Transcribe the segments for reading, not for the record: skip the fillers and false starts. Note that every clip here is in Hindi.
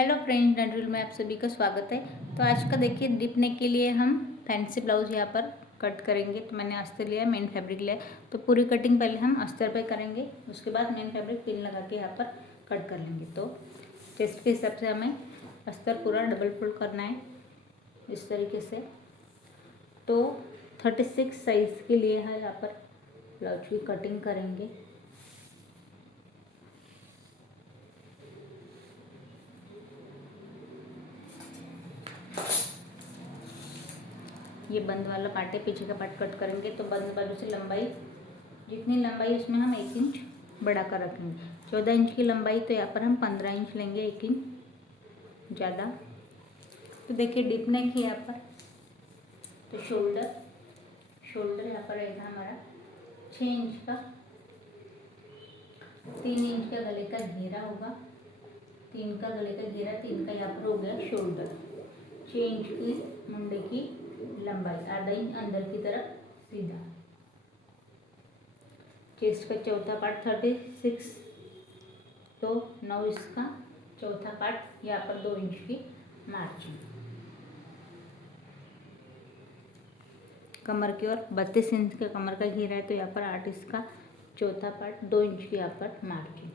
हेलो फ्रेंड्स, नटविल में आप सभी का स्वागत है। तो आज का देखिए डिप नेक के लिए हम फैंसी ब्लाउज यहाँ पर कट करेंगे। तो मैंने अस्तर लिया, मेन फैब्रिक लिया। तो पूरी कटिंग पहले हम अस्तर पे करेंगे, उसके बाद मेन फैब्रिक पिन लगा के यहाँ पर कट कर लेंगे। तो चेस्ट के हिसाब से हमें अस्तर पूरा डबल फोल्ड करना है इस तरीके से। तो 36 साइज के लिए है यहाँ पर ब्लाउज की कटिंग करेंगे। ये बंद वाला पार्ट है, पीछे का पार्ट कट करेंगे। तो बंद बाजू से लंबाई, जितनी लंबाई उसमें हम 1 इंच बढ़ा कर रखेंगे। 14 इंच की लंबाई, तो यहाँ पर हम 15 इंच लेंगे, 1 इंच ज़्यादा। तो देखिए डिप नेक है यहाँ पर। तो शोल्डर यहाँ पर रहेगा हमारा 6 इंच का। 3 इंच का गले का घेरा होगा, 3 का गले का घेरा, 3 का यहाँ पर हो गया शोल्डर। 6 इंच की मुंडे की लंबाई, आधा इंच अंदर की तरफ सीधा। चेस्ट का चौथा पार्ट 36, तो 9 इसका चौथा पार्ट, यहाँ पर 2 इंच की मार्जिन। कमर की ओर 32 इंच का कमर का घेरा है, तो यहाँ पर 8 इसका चौथा पार्ट, 2 इंच की यहाँ पर मार्जिन।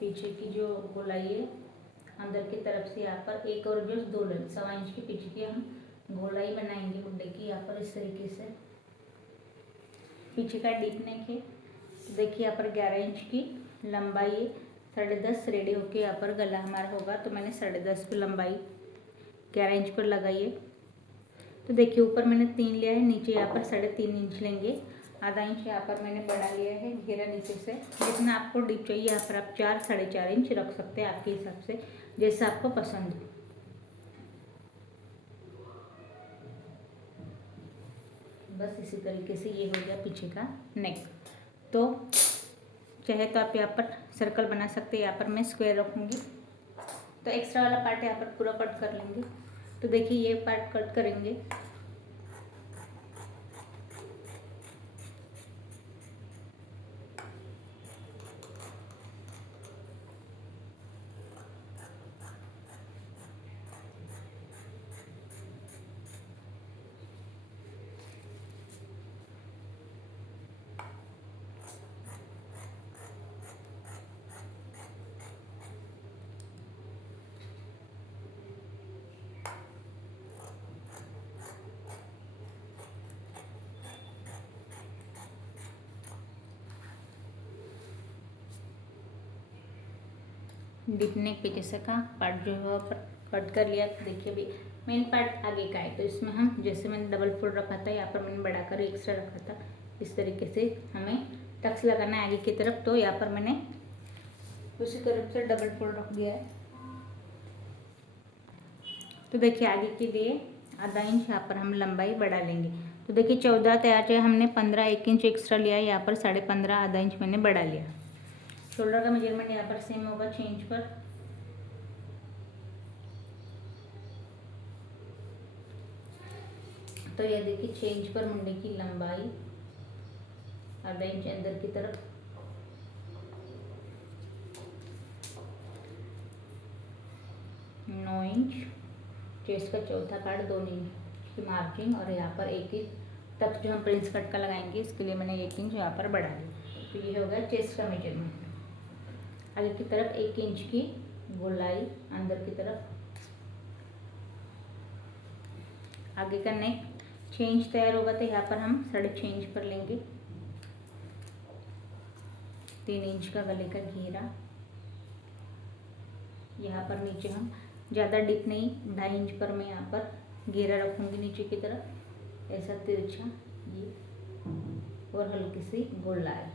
पीछे की जो गोलाई है अंदर की तरफ से यहाँ पर एक और जो 2 सवा इंच के पीछे की हम गोलाई बनाएंगे मुंडे की यहाँ पर इस तरीके से। पीछे का डीप नेक है। तो देखिए यहाँ पर 11 इंच की लंबाई है। 10.5 रेडी होके यहाँ पर गला हमारा होगा। तो मैंने 10.5 पर लंबाई 11 इंच पर लगाई है। तो देखिए ऊपर मैंने 3 लिया है, नीचे यहाँ पर 3.5 इंच लेंगे। आधा इंच यहाँ पर मैंने बढ़ा लिया है घेरा नीचे से। जितना आपको डीप चाहिए यहाँ पर आप 4 4.5 इंच रख सकते हैं आपके हिसाब से, जैसा आपको पसंद हो। बस इसी तरीके से ये हो गया पीछे का नेक। तो चाहे तो आप यहाँ पर सर्कल बना सकते हैं, यहाँ पर मैं स्क्वायर रखूँगी। तो एक्स्ट्रा वाला पार्ट यहाँ पर पूरा कट कर लेंगे। तो देखिए ये पार्ट कट करेंगे। डीप नेक पीछे से का पार्ट जो है पर कट कर लिया। देखिए अभी मेन पार्ट आगे का है, तो इसमें हम जैसे मैंने डबल फोल्ड रखा था, यहाँ पर मैंने बढ़ाकर एक्स्ट्रा रखा था। इस तरीके से हमें टक्स लगाना है आगे की तरफ। तो यहाँ पर मैंने उसी तरफ से डबल फोल्ड रख दिया है। तो देखिए आगे के लिए आधा इंच यहाँ पर हम लंबाई बढ़ा लेंगे। तो देखिए 14 तैयार चाहिए, हमने 15 1 इंच एक्स्ट्रा लिया है, यहाँ पर 15.5 आधा इंच मैंने बढ़ा लिया। शोल्डर का मेजरमेंट यहाँ पर सेम होगा 6 इंच पर। तो ये देखिए 6 इंच पर मुंडे की लंबाई, आधा इंच अंदर की तरफ। नौ इंच चेस्ट का चौथा पार्ट, 2 इंच की मार्जिन। और यहाँ पर 1 इंच तक जो हम प्रिंस कट का लगाएंगे, इसके लिए मैंने 1 इंच यहाँ पर बढ़ा दिया। तो ये हो गया चेस्ट का मेजरमेंट। आगे की तरफ 1 इंच की गोलाई अंदर की तरफ। आगे का नेक 6 इंच तैयार होगा, तो यहाँ पर हम 6.5 इंच पर लेंगे। 3 इंच का गले का घेरा। यहाँ पर नीचे हम ज़्यादा डीप नहीं, 2.5 इंच पर मैं यहाँ पर घेरा रखूँगी नीचे की तरफ, ऐसा तिरछा ये, और हल्की सी गोलाई।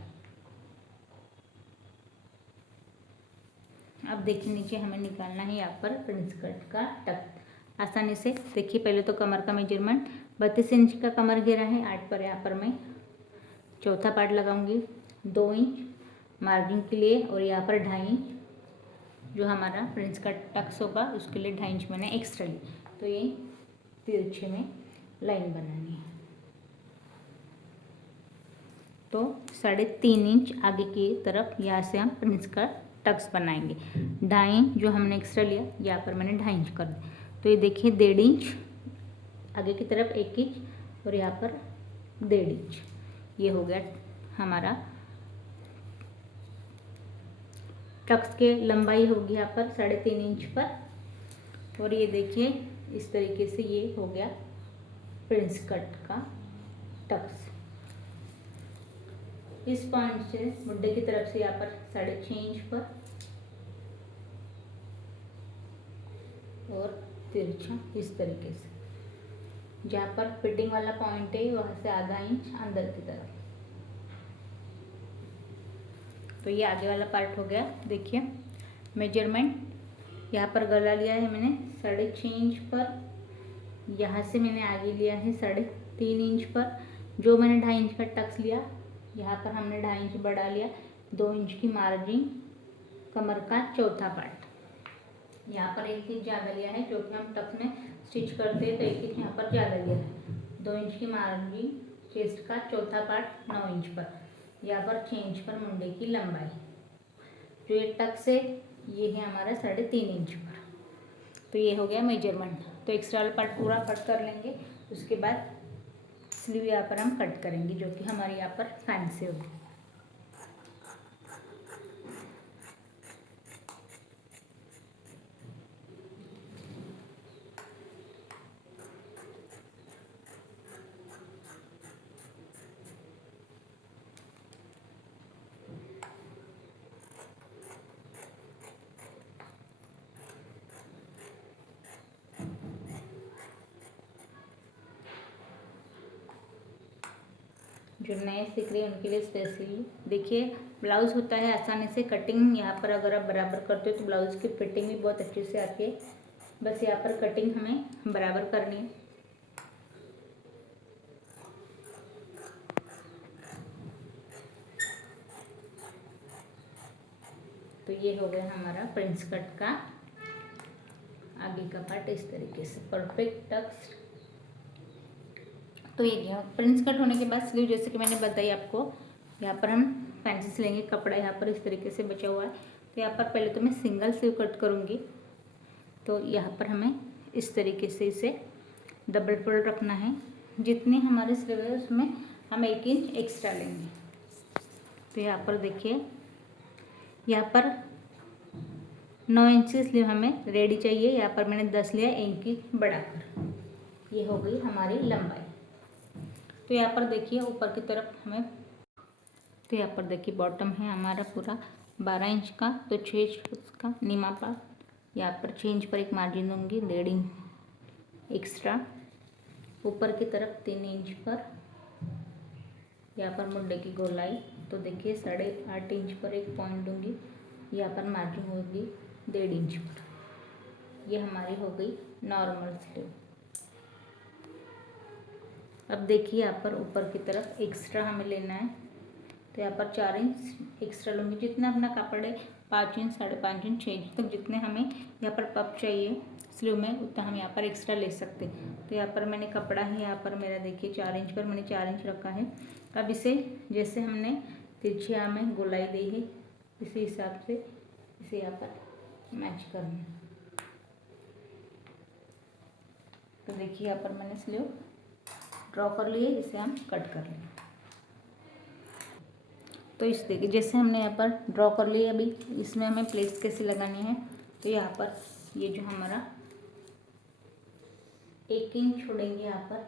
अब देखिए नीचे हमें निकालना है यहाँ पर प्रिंस कट का टक आसानी से। देखिए पहले तो कमर का मेजरमेंट 32 इंच का कमर घेरा है, 8 पर यहाँ पर मैं चौथा पार्ट लगाऊंगी 2 इंच मार्जिन के लिए। और यहाँ पर 2.5 इंच जो हमारा प्रिंस कट टक्स होगा उसके लिए 2.5 इंच मैंने एक्स्ट्रा ली। तो ये तिरछे में लाइन बनानी है। तो 3.5 इंच आगे की तरफ यहाँ से हम प्रिंस का टक्स बनाएंगे। 2.5 इंच जो हमने एक्स्ट्रा लिया यहाँ पर मैंने 2.5 इंच कर दिया। तो ये देखिए 1.5 इंच आगे की तरफ 1 इंच और यहाँ पर 1.5 इंच, ये हो गया हमारा टक्स के लंबाई होगी यहाँ पर 3.5 इंच पर। और ये देखिए इस तरीके से ये हो गया प्रिंस कट का टक्स। इस पॉइंट से मुड्ढे की तरफ से यहाँ पर 6.5 इंच पर और तिरछा इस तरीके से, जहाँ पर फिटिंग वाला पॉइंट है वहाँ से आधा इंच अंदर की तरफ। तो ये आगे वाला पार्ट हो गया। देखिए मेजरमेंट यहाँ पर गला लिया है मैंने 6.5 इंच पर, यहाँ से मैंने आगे लिया है 3.5 इंच पर। जो मैंने 2.5 इंच का टक्स लिया यहाँ पर हमने 2.5 इंच बढ़ा लिया। 2 इंच की मार्जिन कमर का चौथा पार्ट, यहाँ पर 1 इंच ज़्यादा लिया है, जो कि हम टक्स में स्टिच करते हैं तो 1 इंच यहाँ पर ज़्यादा लिया है। 2 इंच की मार्जिन चेस्ट का चौथा पार्ट 9 इंच पर, यहाँ पर 6 इंच पर मुंडे की लंबाई। जो ये टक्स है ये है हमारा 3.5 इंच पर। तो ये हो गया मेजरमेंट। तो एक्स्ट्रा वाला पार्ट पूरा कट कर लेंगे, उसके बाद स्लीव यहाँ पर हम कट करेंगे, जो कि हमारे यहाँ पर फैंसी होगी। जो नए सीख रहे हैं उनके लिए स्पेशली देखिए, ब्लाउज़ होता है आसानी से कटिंग यहाँ पर अगर आप बराबर करते हो तो ब्लाउज़ की फिटिंग भी बहुत अच्छे से आती है। बस यहाँ पर कटिंग हमें बराबर करनी है। तो ये हो गया हमारा प्रिंस कट का आगे का पार्ट इस तरीके से परफेक्ट टक्स। तो ये गया प्रिंस कट होने के बाद स्लीव, जैसे कि मैंने बताई आपको, यहाँ पर हम फैंसी से लेंगे कपड़ा, यहाँ पर इस तरीके से बचा हुआ है। तो यहाँ पर पहले तो मैं सिंगल स्लीव कट करूँगी। तो यहाँ पर हमें इस तरीके से इसे डबल फोल्ड रखना है। जितनी हमारे स्लीव है उसमें हम 1 इंच एक्स्ट्रा लेंगे। तो यहाँ पर देखिए, यहाँ पर 9 इंच की स्लीव हमें रेडी चाहिए। यहाँ पर मैंने 10 लिया 1 इंच बढ़ाकर, ये हो गई हमारी लंबाई। तो यहाँ पर देखिए ऊपर की तरफ हमें, तो यहाँ पर देखिए बॉटम है हमारा पूरा 12 इंच का, तो 6 इंच का नीमा पार्ट, यहाँ पर 6 इंच पर एक मार्जिन दूंगी, 1.5 इंच एक्स्ट्रा। ऊपर की तरफ 3 इंच पर यहाँ पर मुंडे की गोलाई, तो देखिए 8.5 इंच पर एक पॉइंट दूंगी, यहाँ पर मार्जिन होगी 1.5 इंच पर। ये हमारी हो गई नॉर्मल स्लीव। अब देखिए यहाँ पर ऊपर की तरफ एक्स्ट्रा हमें लेना है। तो यहाँ पर 4 इंच एक्स्ट्रा लूँगी, जितना अपना कापड़ है 5 इंच 5.5 इंच 6 इंच तक जितने हमें यहाँ पर पफ चाहिए स्लीव में उतना हम यहाँ पर एक्स्ट्रा ले सकते हैं। तो यहाँ पर मैंने कपड़ा है, यहाँ पर मेरा देखिए 4 इंच पर मैंने 4 इंच रखा है। अब इसे जैसे हमने तिरछिया में गोलाई दी है इसी हिसाब से इसे यहाँ पर मैच करना है। तो देखिए यहाँ पर मैंने स्लीव ड्रॉ कर लिए, इसे हम कट कर लेंगे। तो इस देखिए जैसे हमने यहाँ पर ड्रॉ कर लिए, अभी इसमें हमें प्लेट्स कैसे लगानी है। तो यहाँ पर ये जो हमारा 1 इंच छोड़ेंगे यहाँ पर,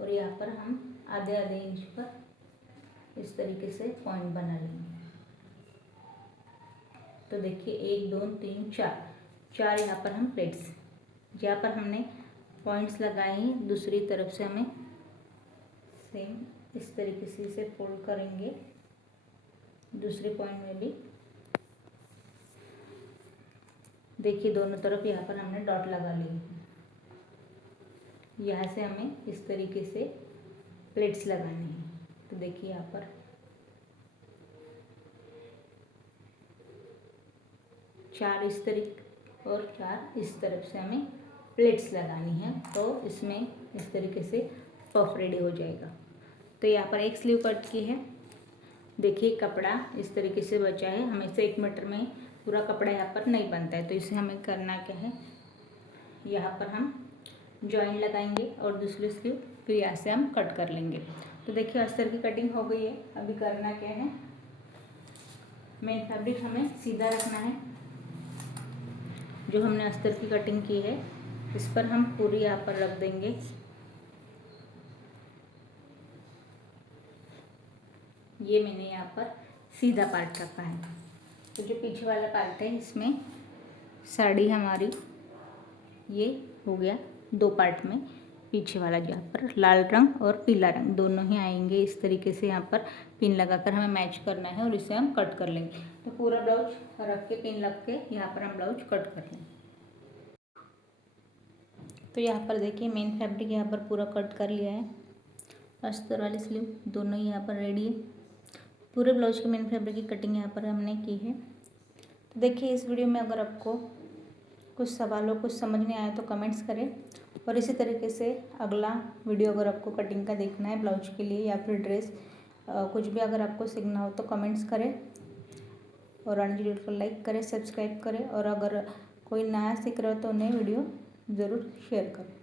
और यहाँ पर हम आधे इंच पर इस तरीके से पॉइंट बना लेंगे। तो देखिए 1 2 3 4 यहाँ पर हम प्लेट्स, यहाँ पर हमने पॉइंट्स लगाए हैं, दूसरी तरफ से हमें सेम इस तरीके से इसे फोल्ड करेंगे। दूसरे पॉइंट में भी देखिए दोनों तरफ यहाँ पर हमने डॉट लगा लिए। यहाँ से हमें इस तरीके से प्लेट्स लगानी है। तो देखिए यहाँ पर चार इस तरीके और 4 इस तरफ से हमें प्लेट्स लगानी है। तो इसमें इस तरीके से पफ रेडी हो जाएगा। तो यहाँ पर एक स्लीव कट की है। देखिए कपड़ा इस तरीके से बचा है। हमेशा 1 मीटर में पूरा कपड़ा यहाँ पर नहीं बनता है, तो इसे हमें करना क्या है, यहाँ पर हम जॉइन लगाएंगे और दूसरी स्लीव फिर यहाँ से हम कट कर लेंगे। तो देखिए अस्तर की कटिंग हो गई है। अभी करना क्या है, मेन फैब्रिक हमें सीधा रखना है। जो हमने अस्तर की कटिंग की है इस पर हम पूरी यहाँ पर रख देंगे। ये मैंने यहाँ पर सीधा पार्ट रखा है। तो जो पीछे वाला पार्ट है इसमें साड़ी हमारी ये हो गया 2 पार्ट में। पीछे वाला जहाँ पर लाल रंग और पीला रंग दोनों ही आएंगे। इस तरीके से यहाँ पर पिन लगाकर हमें मैच करना है और इसे हम कट कर लेंगे। तो पूरा ब्लाउज रख के पिन लग के यहाँ पर हम ब्लाउज कट कर लेंगे। तो यहाँ पर देखिए मेन फैब्रिक यहाँ पर पूरा कट कर लिया है। अस्तर वाली स्लीव दोनों ही यहाँ पर रेडी है। पूरे ब्लाउज के मेन फैब्रिक की कटिंग यहाँ पर हमने की है। तो देखिए इस वीडियो में अगर आपको कुछ सवालों कुछ समझ नहीं आया तो कमेंट्स करें, और इसी तरीके से अगला वीडियो अगर आपको कटिंग का देखना है ब्लाउज के लिए या फिर ड्रेस कुछ भी अगर आपको सीखना हो तो कमेंट्स करें, और रानी वीडियो को लाइक करें, सब्सक्राइब करें, और अगर कोई नया सीख रहा हो तो नए वीडियो ज़रूर शेयर करें।